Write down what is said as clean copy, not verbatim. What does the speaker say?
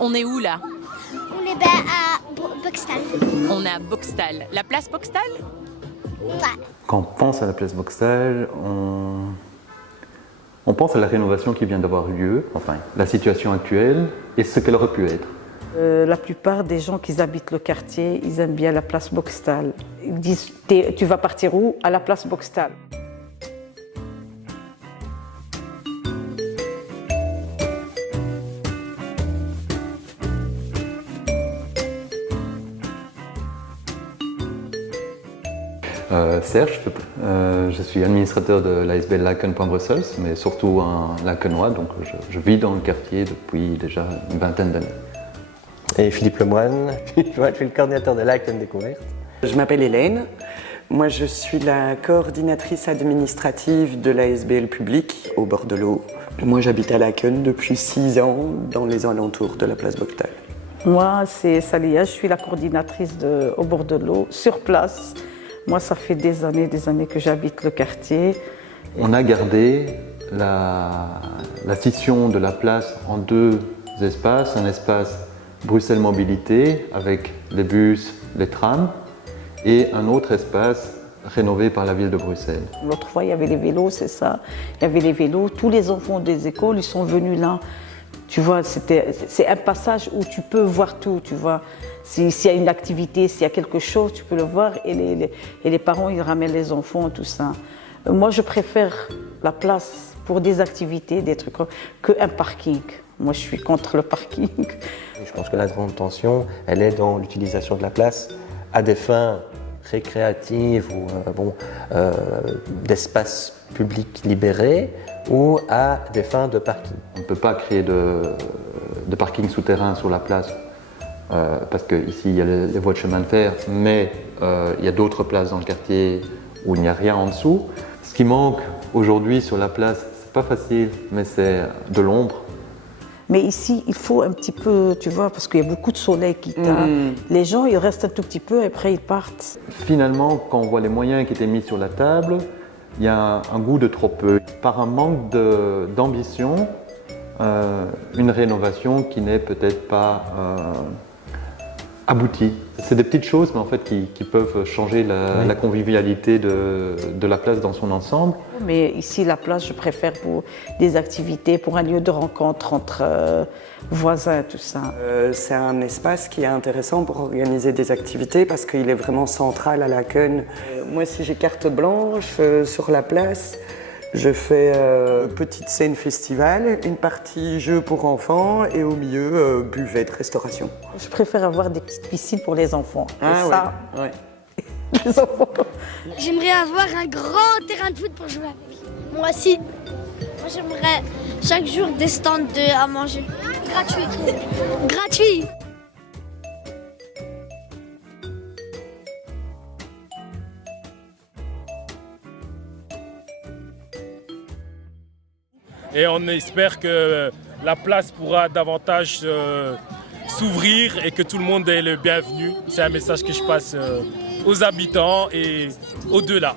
On est où là? On est à Boxtal. On est à Boxtal. La place Boxtal? Ouais. Quand on pense à la place Boxtal, on pense à la rénovation qui vient d'avoir lieu, enfin la situation actuelle et ce qu'elle aurait pu être. La plupart des gens qui habitent le quartier, ils aiment bien la place Boxtal. Ils disent, tu vas partir où? À la place Boxtal. Serge, je suis administrateur de l'ASBL Laken.Brussels, mais surtout un Lakenois, donc je vis dans le quartier depuis déjà une vingtaine d'années. Et Philippe Lemoine, je suis le coordinateur de Laken Découverte. Je m'appelle Hélène, moi je suis la coordinatrice administrative de l'ASBL Public au bord de l'eau. Moi j'habite à Laken depuis 6 ans dans les alentours de la place Boxtal. Moi c'est Salia, je suis la coordinatrice au bord de l'eau, sur place. Moi ça fait des années que j'habite le quartier. On a gardé la scission de la place en deux espaces, un espace Bruxelles Mobilité avec les bus, les trams et un autre espace rénové par la ville de Bruxelles. L'autre fois il y avait les vélos, c'est ça, il y avait les vélos, tous les enfants des écoles ils sont venus là. Tu vois, c'est un passage où tu peux voir tout, tu vois. S'il y a une activité, s'il y a quelque chose, tu peux le voir et les parents ils ramènent les enfants, tout ça. Moi je préfère la place pour des activités, des trucs, qu'un parking. Moi, je suis contre le parking. Je pense que la grande tension, elle est dans l'utilisation de la place à des fins récréatives ou d'espaces publics libérés ou à des fins de parking. On ne peut pas créer de parking souterrain sur la place parce qu'ici, il y a les voies de chemin de fer, mais il y a d'autres places dans le quartier où il n'y a rien en dessous. Ce qui manque aujourd'hui sur la place, c'est pas facile, mais c'est de l'ombre. Mais ici, il faut un petit peu, tu vois, parce qu'il y a beaucoup de soleil qui tape. Les gens, ils restent un tout petit peu et après ils partent. Finalement, quand on voit les moyens qui étaient mis sur la table, il y a un goût de trop peu. Par un manque d'ambition, une rénovation qui n'est peut-être pas aboutie. C'est des petites choses, mais en fait qui peuvent changer la convivialité de la place dans son ensemble. Mais ici, la place, je préfère pour des activités, pour un lieu de rencontre entre voisins, tout ça. C'est un espace qui est intéressant pour organiser des activités parce qu'il est vraiment central à Laken. Moi, si j'ai carte blanche sur la place, je fais petite scène festival, une partie jeux pour enfants et au milieu buvette, restauration. Je préfère avoir des petites piscines pour les enfants. Ah et ça, ouais. les enfants. J'aimerais avoir un grand terrain de foot pour jouer avec. Moi aussi. Moi j'aimerais chaque jour des stands à manger. Gratuit. Gratuit. Et on espère que la place pourra davantage s'ouvrir et que tout le monde est le bienvenu. C'est un message que je passe aux habitants et au-delà.